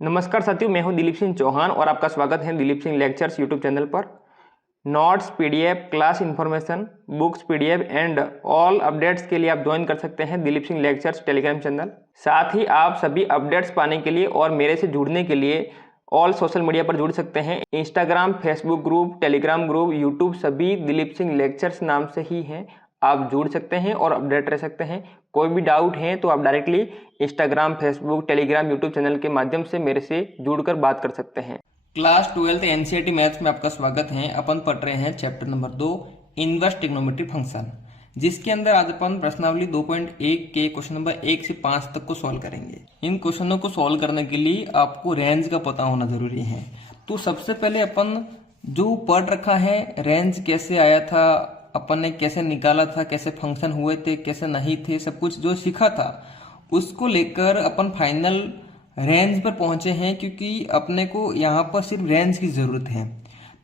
नमस्कार साथियों, मैं हूं दिलीप सिंह चौहान और आपका स्वागत है Dilip Singh lectures YouTube channel पर। Notes, PDF, class information, books, PDF and all updates के लिए आप ज्वाइन कर सकते हैं Dilip Singh lectures Telegram channel. साथ ही आप सभी अपडेट्स पाने के लिए और मेरे से जुड़ने के लिए ऑल सोशल मीडिया पर जुड़ सकते हैं। Instagram, Facebook group, Telegram group, YouTube सभी दिलीप सिंह लेक्चर्स नाम से ही हैं। आप जुड़ सकते हैं और अपडेट रह सकते हैं। कोई भी डाउट है तो आप directly Instagram, Facebook, Telegram, YouTube channel के माध्यम से मेरे से जुड़कर बात कर सकते हैं। क्लास 12 एनसीईआरटी मैथ्स में आपका स्वागत है। अपन पढ़ रहे हैं chapter number 2 inverse trigonometry function, जिसके अंदर आज अपन प्रश्नावली 2.1 के क्वेश्चन नंबर 1 से 5 तक को सॉल्व करेंगे। इन क्वेश्चनों को सॉल्व करने के लिए आपको रेंज का पता होना जरूरी है। तो सबसे पहले अपन जो पढ़ रखा है रेंज कैसे आया था, अपन ने कैसे निकाला था, कैसे फंक्शन हुए थे, कैसे नहीं थे, सब कुछ जो सीखा था उसको लेकर अपन फाइनल रेंज पर पहुंचे हैं, क्योंकि अपने को यहाँ पर सिर्फ रेंज की जरूरत है।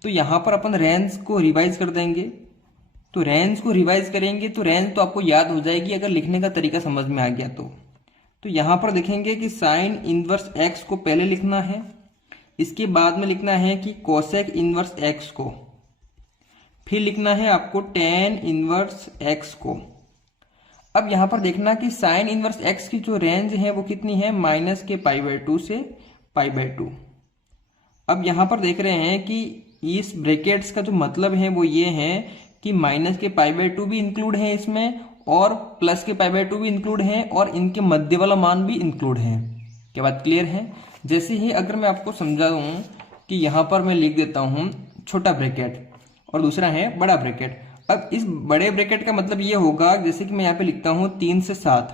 तो यहाँ पर अपन रेंज को रिवाइज कर देंगे। तो रेंज को रिवाइज करेंगे तो रेंज तो आपको याद हो जाएगी अगर लिखने का तरीका समझ में आ गया तो यहाँ पर देखेंगे कि साइन इनवर्स एक्स को पहले लिखना है, इसके बाद में लिखना है कि कोसेक इनवर्स एक्स को, फिर लिखना है आपको टेन इनवर्स एक्स को। अब यहां पर देखना कि साइन इनवर्स एक्स की जो रेंज है वो कितनी है, माइनस के π/2 से π/2। अब यहां पर देख रहे हैं कि इस ब्रैकेट्स का जो मतलब है वो ये है कि माइनस के π/2 भी इंक्लूड है इसमें और प्लस के π/2 भी इंक्लूड है और इनके मध्य वाला मान भी इंक्लूड है। क्या बात क्लियर है? जैसे ही अगर मैं आपको समझाऊं कि यहां पर मैं लिख देता हूं छोटा ब्रैकेट और दूसरा है बड़ा ब्रैकेट। अब इस बड़े ब्रैकेट का मतलब ये होगा, जैसे कि मैं यहाँ पे लिखता हूं 3 से 7,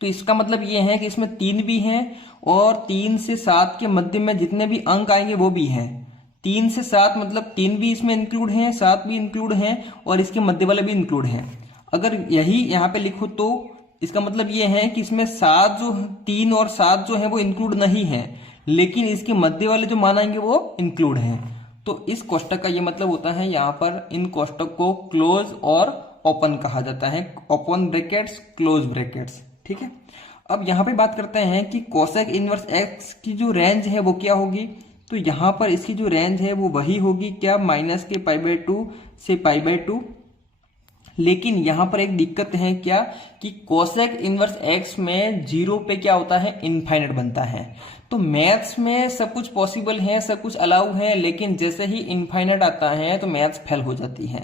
तो इसका मतलब ये है कि इसमें 3 भी हैं और 3 से 7 के मध्य में जितने भी अंक आएंगे वो भी हैं। 3 से 7 मतलब 3 भी इसमें इंक्लूड है, 7 भी इंक्लूड है और इसके मध्य वाले भी इंक्लूड है। अगर यही यहाँ पे लिखो तो इसका मतलब ये है कि इसमें 7 जो 3 और 7 जो है वो इंक्लूड नहीं है, लेकिन इसके मध्य वाले जो मान आएंगे वो इंक्लूड है। तो इस कोष्टक का ये मतलब होता है, यहाँ पर इन कोष्टक को क्लोज और ओपन कहा जाता है, ओपन ब्रैकेट्स, क्लोज ब्रैकेट्स। ठीक है। अब यहाँ पे बात करते हैं कि कोसेक इनवर्स एक्स की जो रेंज है वो क्या होगी। तो यहाँ पर इसकी जो रेंज है वो वही होगी क्या, माइनस के π/2 से π/2। लेकिन यहाँ पर एक दिक्कत है क्या कि कोसेक इनवर्स एक्स में जीरो पे क्या होता है, इनफाइनाइट बनता है। तो मैथ्स में सब कुछ पॉसिबल है, सब कुछ अलाउ है, लेकिन जैसे ही इनफाइनाइट आता है तो मैथ्स फेल हो जाती है।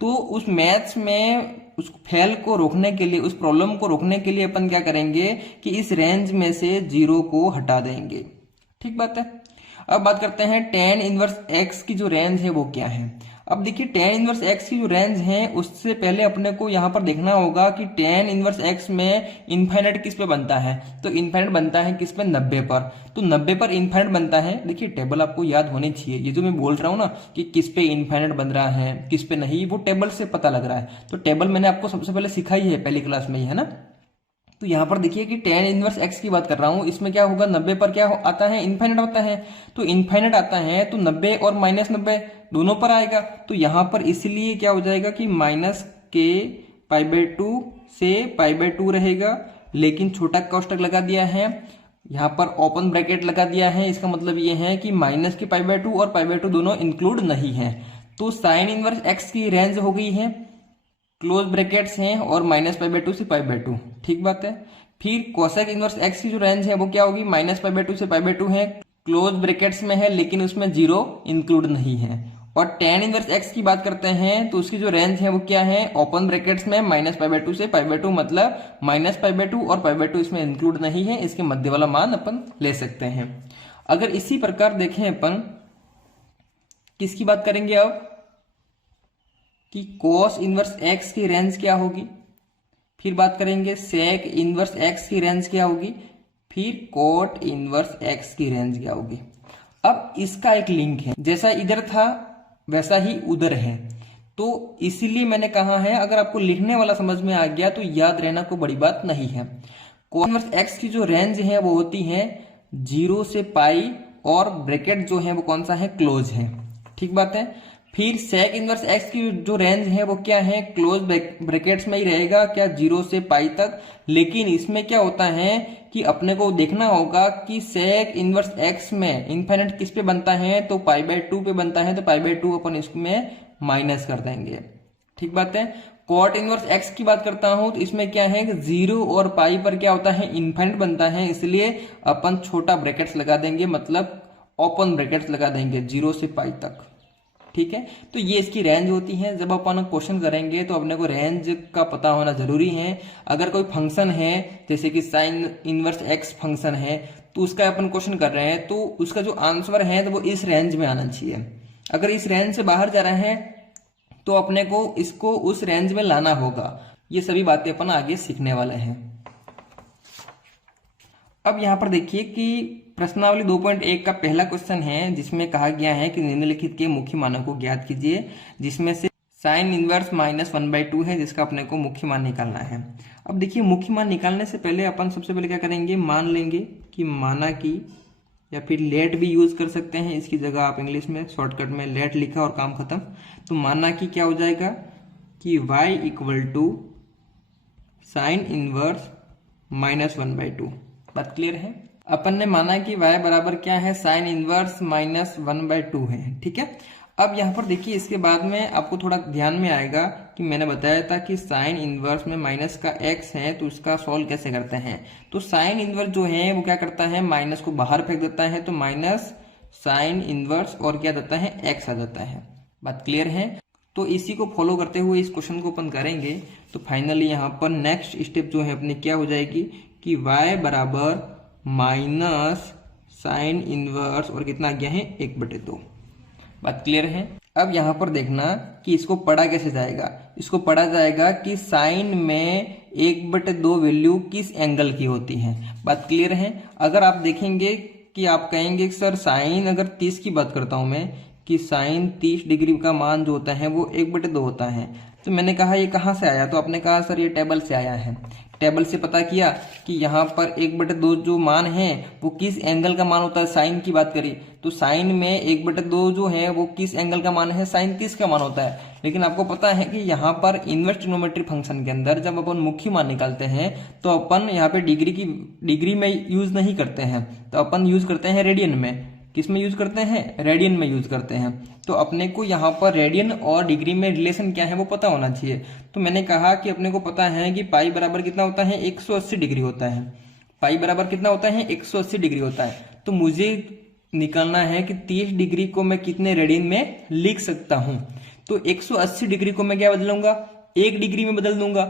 तो उस मैथ्स में उस फेल को रोकने के लिए, उस प्रॉब्लम को रोकने के लिए अपन क्या करेंगे कि इस रेंज में से जीरो को हटा देंगे। ठीक बात है। अब बात करते हैं टेन इनवर्स एक्स की जो रेंज है वो क्या है। अब देखिए टेन इनवर्स एक्स की जो रेंज है उससे पहले अपने को यहाँ पर देखना होगा कि टेन इनवर्स एक्स में इनफाइनाइट किस पे बनता है। तो इनफाइनाइट बनता है किस पे, 90 पर। तो 90 पर इनफाइनाइट बनता है। देखिए टेबल आपको याद होनी चाहिए, ये जो मैं बोल रहा हूँ ना कि किस पे इनफाइनाइट बन रहा है किस पे नहीं, वो टेबल से पता लग रहा है। तो टेबल मैंने आपको सबसे पहले सिखाई है पहली क्लास में ही, है ना। तो यहाँ पर देखिए कि टेन इनवर्स एक्स की बात कर रहा हूं, इसमें क्या होगा, 90 पर क्या आता है, इनफाइनाइट आता है। तो इनफाइनाइट आता है तो 90 और -90 दोनों पर आएगा। तो यहाँ पर इसलिए क्या हो जाएगा कि माइनस के π/2 से π/2 रहेगा, लेकिन छोटा कोष्टक लगा दिया है, यहाँ पर ओपन ब्रैकेट लगा दिया है। इसका मतलब ये है कि माइनस के π/2 और π/2 दोनों इंक्लूड नहीं है। तो साइन इनवर्स एक्स की रेंज हो गई है, क्लोज ब्रैकेट्स हैं और -π/2 से π/2। ठीक बात है। फिर कोसेक इनवर्स एक्स की जो रेंज है वो क्या होगी, -π/2 से π/2 है, क्लोज ब्रैकेट्स में है लेकिन उसमें जीरो इंक्लूड नहीं है। और टेन इनवर्स एक्स की बात करते हैं तो उसकी जो रेंज है वो क्या है, ओपन ब्रैकेट्स में -π/2 से π/2, मतलब -π/2 और π/2 इसमें इंक्लूड नहीं है, इसके मध्य वाला मान अपन ले सकते हैं। अगर इसी प्रकार देखें अपन किसकी बात करेंगे अब कि कोस इनवर्स एक्स की रेंज क्या होगी, फिर बात करेंगे सेक इनवर्स एक्स की रेंज क्या होगी, फिर कोट इनवर्स एक्स की रेंज क्या होगी। अब इसका एक लिंक है, जैसा इधर था वैसा ही उधर है। तो इसीलिए मैंने कहा है अगर आपको लिखने वाला समझ में आ गया तो याद रहना कोई बड़ी बात नहीं है। कोस इनवर्स एक्स की जो रेंज है वो होती है 0 से पाई और ब्रैकेट जो है वो कौन सा है, क्लोज है। ठीक बात है। फिर सेक इनवर्स एक्स की जो रेंज है वो क्या है, क्लोज ब्रैकेट्स में ही रहेगा, क्या 0 से पाई तक। लेकिन इसमें क्या होता है कि अपने को देखना होगा कि सेक इनवर्स एक्स में इनफाइनाइट किस पे बनता है, तो पाई/2 पे बनता है, तो पाई/2 अपन इसमें माइनस कर देंगे। ठीक बात है। कॉट इनवर्स एक्स की बात करता हूं तो इसमें क्या है कि 0 और पाई पर क्या होता है, इनफाइनाइट बनता है, इसलिए अपन छोटा ब्रैकेट्स लगा देंगे, मतलब ओपन ब्रैकेट्स लगा देंगे 0 से पाई तक। ठीक है, तो ये इसकी रेंज होती है। जब अपन क्वेश्चन करेंगे तो अपने को रेंज का पता होना जरूरी है। अगर कोई फंक्शन है जैसे कि साइन इनवर्स एक्स फंक्शन है, तो उसका अपन क्वेश्चन कर रहे हैं, तो उसका जो आंसर है तो वो इस रेंज में आना चाहिए। अगर इस रेंज से बाहर जा रहे हैं तो अपने को इसको उस रेंज में लाना होगा। ये सभी बातें अपन आगे सीखने वाले हैं। अब यहां पर देखिए कि प्रश्नावली 2.1 का पहला क्वेश्चन है, जिसमें कहा गया है कि निम्नलिखित के मुख्य मानों को ज्ञात कीजिए, जिसमें से साइन इनवर्स -1/2 है, जिसका अपने को मुख्य मान निकालना है। अब देखिए, मुख्य मान निकालने से पहले अपन सबसे पहले क्या करेंगे, मान लेंगे कि माना कि, या फिर लेट भी यूज कर सकते हैं, इसकी जगह आप इंग्लिश में शॉर्टकट में लेट लिखा और काम खत्म। तो माना कि क्या हो जाएगा कि y = साइन इनवर्स -1/2। बात क्लियर है। अपन ने माना कि y बराबर क्या है, साइन इनवर्स -1/2 है। ठीक है। अब यहाँ पर देखिए, इसके बाद में आपको थोड़ा ध्यान में आएगा कि मैंने बताया था कि साइन इनवर्स में माइनस का x है, तो उसका सॉल्व कैसे करते हैं। तो साइन इनवर्स जो है वो क्या करता है, माइनस को बाहर फेंक देता है, तो माइनस साइन इनवर्स और क्या देता है, x आ जाता है। बात क्लियर है। तो इसी को फॉलो करते हुए इस क्वेश्चन को अपन करेंगे। तो फाइनली यहाँ पर नेक्स्ट स्टेप जो है अपनी क्या हो जाएगी कि y बराबर माइनस साइन इनवर्स और कितना आ गया है, 1/2। बात क्लियर है। अब यहां पर देखना कि इसको पढ़ा कैसे जाएगा। इसको पढ़ा जाएगा कि साइन में 1/2 वैल्यू किस एंगल की होती है। बात क्लियर है। अगर आप देखेंगे कि आप कहेंगे सर साइन, अगर 30 की बात करता हूं मैं, कि साइन 30 डिग्री का मान जो होता है वो 1/2 होता है। तो मैंने कहा ये कहाँ से आया, तो आपने कहा सर ये टेबल से आया है। टेबल से पता किया कि यहाँ पर 1/2 जो मान है वो किस एंगल का मान होता है, साइन की बात करी तो साइन में 1/2 जो है वो किस एंगल का मान है, साइन 30 का मान होता है। लेकिन आपको पता है कि यहाँ पर इनवर्स ट्रिग्नोमेट्री फंक्शन के अंदर जब अपन मुख्य मान निकालते हैं तो अपन यहाँ पे डिग्री में यूज नहीं करते हैं, तो अपन यूज करते हैं रेडियन में। किस में यूज करते हैं, रेडियन में यूज करते हैं। तो अपने को यहाँ पर रेडियन और डिग्री में रिलेशन क्या है वो पता होना चाहिए। तो मैंने कहा कि अपने को पता है कि पाई बराबर कितना होता है, 180 डिग्री होता है। पाई बराबर कितना होता है, 180 डिग्री होता है। तो मुझे निकालना है कि 30 डिग्री को मैं कितने रेडियन में लिख सकता हूं। तो 180 डिग्री को मैं क्या बदलूंगा, 1 डिग्री में बदल दूंगा।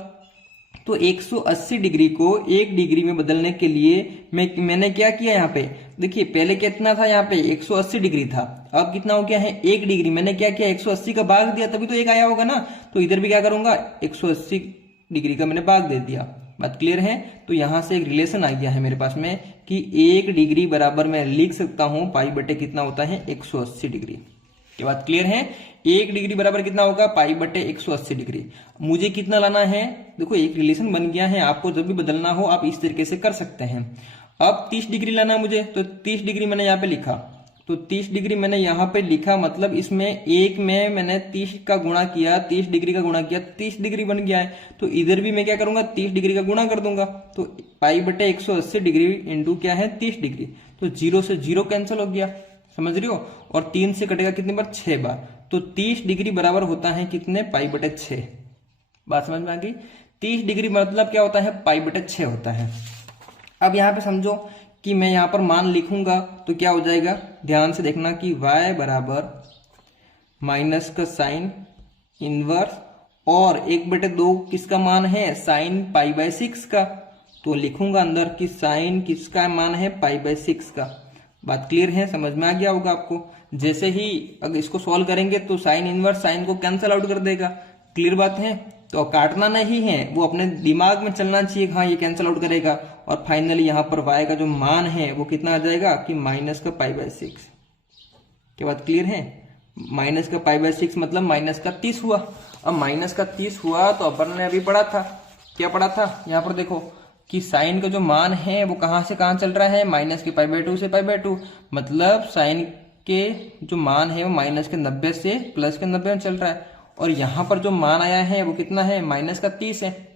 तो 180 डिग्री को 1 डिग्री में बदलने के लिए मैंने क्या किया, यहाँ पे देखिए पहले कितना था, यहाँ पे 180 डिग्री था, अब कितना हो गया है 1 डिग्री। मैंने क्या किया, 180 का भाग दिया तभी तो 1 आया होगा ना। तो इधर भी क्या करूंगा, 180 डिग्री का मैंने भाग दे दिया। बात क्लियर है। तो यहां से एक रिलेशन आ गया है मेरे पास में कि 1 डिग्री बराबर मैं लिख सकता हूं पाई बटे कितना होता है, 180 डिग्री। क्या बात क्लियर है। 1 डिग्री बराबर कितना होगा, पाई बटे 180 डिग्री। मुझे कितना लाना है, देखो एक रिलेशन बन गया है। आपको जब भी बदलना हो आप इस तरीके से कर सकते हैं। अब 30 डिग्री लाना मुझे, तो 30 डिग्री मैंने यहाँ पे लिखा। तो 30 डिग्री मैंने यहाँ पे लिखा, मतलब इसमें एक में मैंने 30 का गुणा किया, 30 डिग्री का गुणा किया, 30 डिग्री बन गया है। तो इधर भी मैं क्या करूंगा, 30 डिग्री का गुणा कर दूंगा। तो पाई बटे 180 डिग्री इंटू क्या है, 30 डिग्री। तो 0 से 0 कैंसिल हो गया, समझ रही हो। और 3 से कटेगा कितनी बार, 6 बार। तो 30 डिग्री बराबर होता है कितने, पाई बटे 6। बात समझ में आ गई। 30 डिग्री मतलब क्या होता है, पाई बटे 6 होता है। अब यहाँ पे समझो कि मैं यहाँ पर मान लिखूंगा तो क्या हो जाएगा, ध्यान से देखना कि y बराबर माइनस का साइन इनवर्स और 1/2 किसका मान है, साइन पाई/6 का। तो लिखूंगा अंदर कि साइन किसका मान है, पाई/6 का। बात क्लियर है, समझ में आ गया होगा आपको। जैसे ही अगर इसको सॉल्व करेंगे तो साइन इनवर्स साइन को कैंसिल आउट कर देगा। क्लियर बात है। तो काटना नहीं है, वो अपने दिमाग में चलना चाहिए, हाँ ये कैंसिल आउट करेगा। और फाइनली यहाँ पर y का जो मान है वो कितना आ जाएगा कि माइनस का पाई/6। क्या बात क्लियर है। माइनस का पाई/6 मतलब माइनस का 30 हुआ। अब माइनस का 30 हुआ तो अपन ने अभी पढ़ा था, क्या पढ़ा था, यहाँ पर देखो कि साइन का जो मान है वो कहां से कहां चल रहा है, माइनस के पाई/2 से पाई/2। मतलब साइन के जो मान है वो माइनस के 90 से प्लस के 90 में चल रहा है, और यहाँ पर जो मान आया है वो कितना है, माइनस का 30 है।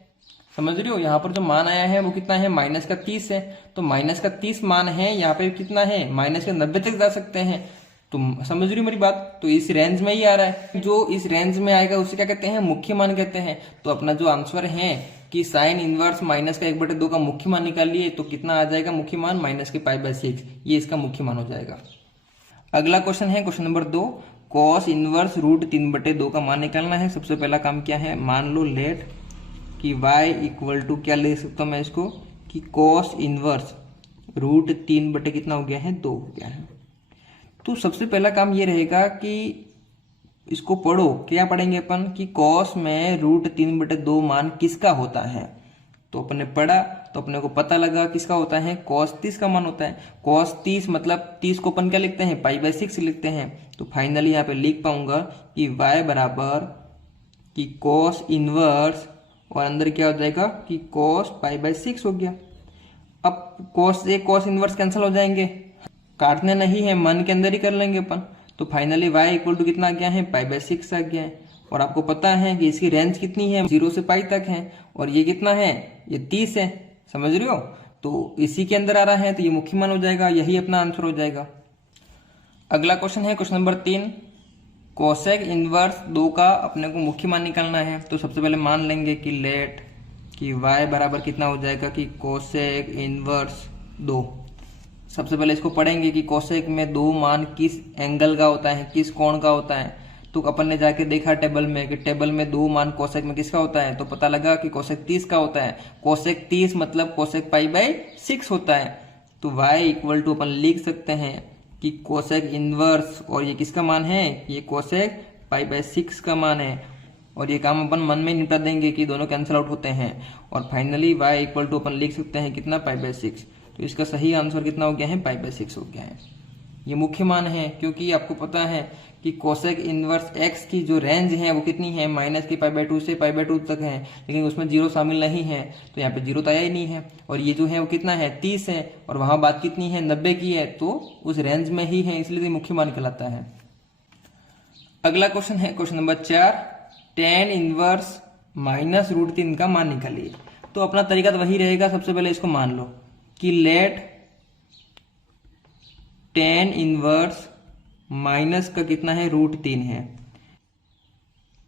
समझ रहे हो, यहाँ पर जो मान आया है वो कितना है, माइनस का 30 है। तो माइनस का 30 मान है, यहाँ पे कितना है, माइनस के 90 तक जा सकते हैं। तुम समझ रही हो मेरी बात, तो इस रेंज में ही आ रहा है। जो इस रेंज में आएगा उसे क्या कहते हैं, मुख्य मान कहते हैं। तो अपना जो आंसर है कि साइन इनवर्स माइनस का 1/2 का मुख्य मान निकालिए, तो कितना आ जाएगा मुख्य मान, माइनस के π/6, ये इसका मुख्य मान हो जाएगा। अगला क्वेश्चन है क्वेश्चन नंबर 2, कॉस इनवर्स √3/2 का मान निकालना है। सबसे पहला काम क्या है, मान लो लेट कि y इक्वल टू क्या ले सकता हूँ मैं इसको, कि कॉस इनवर्स √3 कितना हो गया है, 2 हो गया है। तो सबसे पहला काम ये रहेगा कि इसको पढ़ो। क्या पढ़ेंगे अपन, कि कॉस में √3/2 मान किसका होता है। तो अपने पढ़ा तो अपने को पता लगा किसका होता है, cos 30 का मान होता है। cos 30 मतलब 30 को अपन क्या लिखते हैं, π/6 लिखते हैं। तो फाइनली यहाँ पे लिख पाऊंगा कि y बराबर कि cos इनवर्स और अंदर क्या हो जाएगा कि cos π/6 हो गया। अब cos से cos इनवर्स कैंसिल हो जाएंगे, काटने नहीं है, मन के अंदर ही कर लेंगे अपन। तो फाइनली y इक्वल टू कितना आ गया है, π/6 आ गया है। और आपको पता है कि इसकी रेंज कितनी है, 0 से π तक है, और ये कितना है, ये 30 है। समझ रहे हो, तो इसी के अंदर आ रहा है, तो ये मुख्य मान हो जाएगा, यही अपना आंसर हो जाएगा। अगला क्वेश्चन है क्वेश्चन नंबर 3, कोसेक इनवर्स 2 का अपने को मुख्य मान निकालना है। तो सबसे पहले मान लेंगे कि लेट कि y बराबर कितना हो जाएगा, कि कोसेक इनवर्स 2। सबसे पहले इसको पढ़ेंगे कि कोसेक में 2 मान किस एंगल का होता है, किस कोण का होता है। तो अपन ने जाके देखा टेबल में कि टेबल में 2 मान कोसेक में किसका होता है, तो पता लगा कि कोसेक 30 का होता है। कोसेक 30 मतलब कोसेक π/6 होता है। तो y इक्वल टू अपन लिख सकते हैं कि कोसेक इनवर्स, और ये किसका मान है, ये कोसेक π/6 का मान है। और ये काम अपन मन में निपटा देंगे कि दोनों कैंसिल आउट होते हैं, और फाइनली y इक्वल टू अपन लिख सकते हैं कितना, π/6। तो इसका सही आंसर कितना हो गया है, π/6 हो गया है। ये मुख्य मान है, क्योंकि आपको पता है कि कोसेक इनवर्स x की जो रेंज है वो कितनी है, माइनस की π/2 से π/2 तक है, लेकिन उसमें 0 शामिल नहीं है, तो यहाँ पे 0 तो आया ही नहीं है। और ये जो है वो कितना है, 30 है, और वहां बात कितनी है, 90 की है, तो उस रेंज में ही है, इसलिए मुख्य मान कहलाता है। अगला क्वेश्चन है क्वेश्चन नंबर 4, tan इनवर्स -√3 का मान निकालिए। तो अपना तरीका तो वही रहेगा, सबसे पहले इसको मान लो कि लेट tan इनवर्स माइनस का कितना है, √3 है।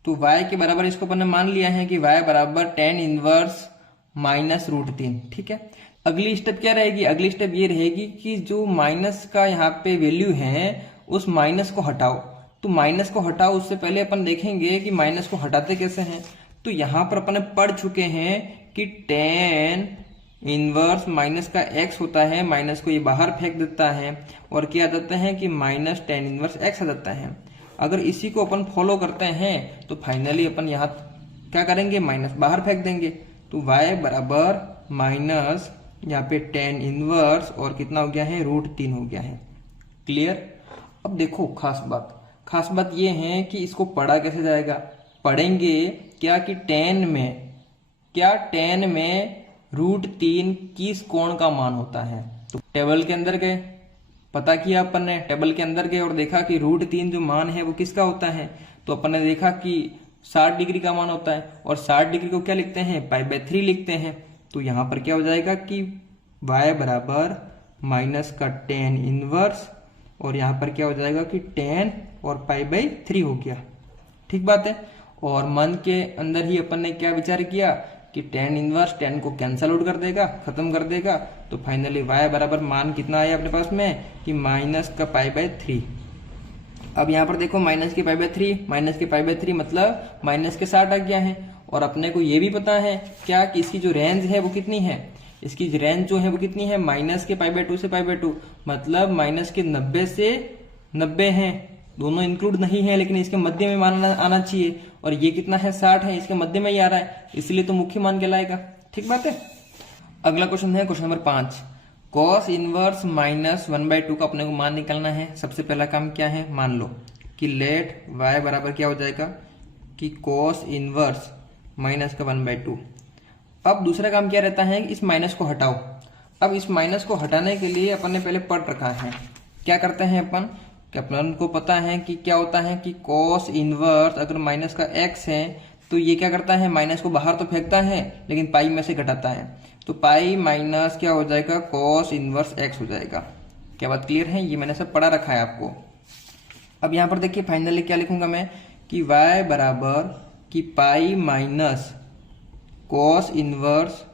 तो y के बराबर इसको अपन ने मान लिया है कि y बराबर tan इनवर्स -√3। ठीक है, अगली स्टेप क्या रहेगी, अगली स्टेप ये रहेगी कि जो माइनस का यहाँ पे वैल्यू है उस माइनस को हटाओ। तो माइनस को हटाओ, उससे पहले अपन देखेंगे कि माइनस को हटाते कैसे हैं। तो यहाँ पर अपन पढ़ चुके हैं कि tan इनवर्स माइनस का x होता है, माइनस को ये बाहर फेंक देता है, और क्या आ जाता है कि माइनस tan इनवर्स x आ जाता है। अगर इसी को अपन फॉलो करते हैं तो फाइनली अपन यहाँ क्या करेंगे, माइनस बाहर फेंक देंगे। तो y बराबर माइनस यहाँ पे tan इनवर्स और कितना हो गया है, √3 हो गया है। क्लियर। अब देखो खास बात ये है कि इसको पढ़ा कैसे जाएगा। पढ़ेंगे क्या कि tan में √3 किस कोण का मान होता है। तो टेबल के अंदर गए, पता किया अपन ने, टेबल के अंदर गए और देखा कि √3 जो मान है वो किसका होता है। तो अपन ने देखा कि 60 डिग्री का मान होता है, और 60 डिग्री को क्या लिखते हैं, π/3 लिखते हैं। तो यहाँ पर क्या हो जाएगा कि y बराबर माइनस का tan इनवर्स, और यहाँ पर क्या हो जाएगा कि tan और π/3 हो गया। ठीक बात है। और मन के अंदर ही अपन ने क्या विचार किया कि tan इनवर्स tan को कैंसल आउट कर देगा, खत्म कर देगा। तो फाइनली y बराबर मान कितना आया अपने पास में कि माइनस का π/3। अब यहाँ पर देखो माइनस के π/3 मतलब माइनस के 60 आ गया है। और अपने को ये भी पता है क्या कि इसकी जो रेंज है वो कितनी है, इसकी रेंज जो है वो कितनी है, माइनस के π/2 से π/2 मतलब माइनस के 90 से 90 है, दोनों इंक्लूड नहीं है, लेकिन इसके मध्य में मान आना चाहिए। और ये कितना है, 60 है, इसके मध्य में ही आ रहा है, इसलिए तो मुख्य मान कहलाएगा। ठीक बात है। अगला क्वेश्चन है क्वेश्चन नंबर 5, cos इनवर्स -1/2 का अपने को मान निकालना है। सबसे पहला काम क्या है, मान लो कि लेट y बराबर क्या हो जाएगा कि cos इनवर्स -1/2। अब दूसरा काम क्या रहता है, इस माइनस को हटाओ। अब इस माइनस को हटाने के लिए अपन ने पहले पढ़ रखा है, क्या करते हैं अपन कि अपन को पता है कि क्या होता है कि कॉस इनवर्स अगर माइनस का x है तो ये क्या करता है, माइनस को बाहर तो फेंकता है लेकिन पाई में से घटाता है, तो पाई माइनस क्या हो जाएगा, कॉस इनवर्स x हो जाएगा। क्या बात क्लियर है? ये मैंने सब पढ़ा रखा है आपको। अब यहाँ पर देखिए फाइनली क्या लिखूंगा मैं कि y बराबर कि पाई माइनस कॉस इनवर्स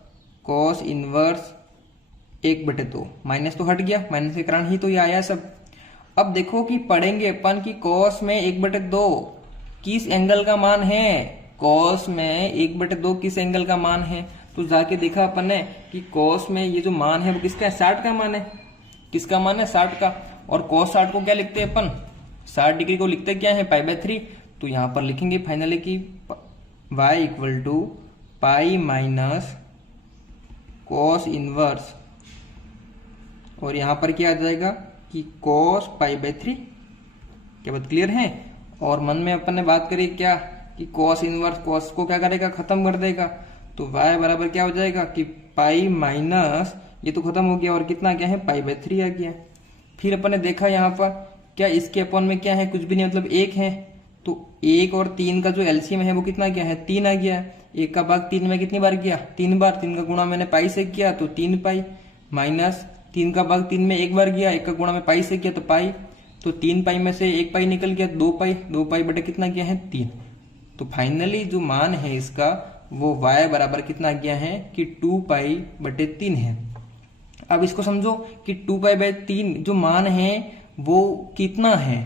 1/2, माइनस तो हट गया, माइनस के कारण ही तो ये आया सब। अब देखो कि पढ़ेंगे अपन की कॉस में 1/2 किस एंगल का मान है, कॉस में 1/2 किस एंगल का मान है, तो जाके देखा अपन ने कि कॉस में ये जो मान है वो किसका है, 60 का मान है। किसका मान है, 60 का। और कॉस 60 को क्या लिखते हैं अपन, 60 डिग्री को लिखते क्या है, π/3। तो यहां पर लिखेंगे फाइनली कि y equal to pi minus cos inverse, और यहां पर क्या आ जाएगा कि cos π/3। क्या बात क्लियर है? और मन में अपन ने बात करी क्या कि cos इनवर्स cos को क्या करेगा, खत्म कर देगा। तो y बराबर क्या हो जाएगा कि पाई माइनस ये तो खत्म हो गया और कितना क्या है, π/3 आ गया। फिर अपन ने देखा यहाँ पर क्या इसके अपन में क्या है, कुछ भी नहीं, मतलब 1 है। तो 1 और 3 का जो एलसीएम है वो कितना क्या है, 3 आ गया। 1 का भाग 3 में कितनी बार किया, 3 बार। 3 का गुणा मैंने पाई से किया तो 3 पाई, माइनस 3 का भाग 3 में 1 बार किया, 1 का गुणा में पाई से किया तो पाई। तो 3 पाई में से 1 पाई निकल गया, 2 पाई, 2 पाई बटे कितना गया है, 3। तो फाइनली जो मान है इसका वो y बराबर कितना गया है कि 2π/3 है। अब इसको समझो कि 2π/3 जो मान है वो कितना है,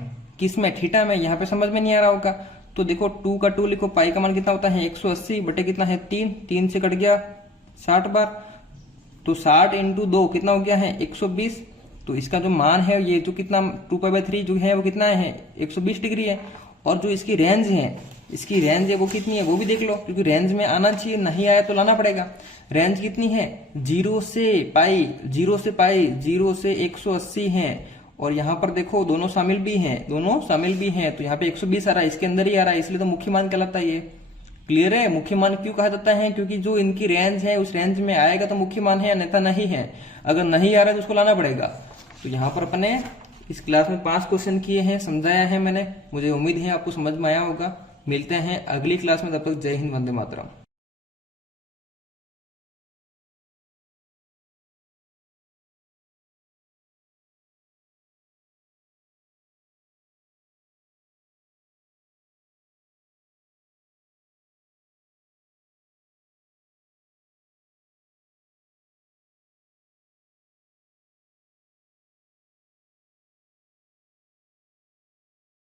किसमें, थीटा में। यहाँ पे समझ में नहीं आ रहा होगा तो देखो 2 का 2 लिखो, पाई का मान कितना होता है 180 बटे कितना है 3, 3 से कट गया 60 बार, तो 60 × 2 कितना हो गया है 120। तो इसका जो मान है ये जो कितना 2π/3 जो है वो कितना है 120 डिग्री है। और जो इसकी रेंज है वो कितनी है वो भी देख लो, क्योंकि रेंज में आना चाहिए, नहीं आया तो लाना पड़ेगा। रेंज कितनी है 0 से पाई, 0 से 180 है। और यहाँ पर देखो दोनों शामिल भी हैं, तो यहाँ पे 120 आ रहा है, इसके अंदर ही आ रहा है, इसलिए तो मुख्य मान कहलाता है ये। क्लियर है? मुख्य मान क्यों कहा जाता है, क्योंकि जो इनकी रेंज है उस रेंज में आएगा तो मुख्य मान है, अन्यथा नहीं है। अगर नहीं आ रहा है तो उसको लाना पड़ेगा। तो यहाँ पर अपने इस क्लास में 5 क्वेश्चन किए हैं, समझाया है मैंने। मुझे उम्मीद है आपको समझ में आया होगा। मिलते हैं अगली क्लास में, तब तक जय हिंद, वंदे मातरम।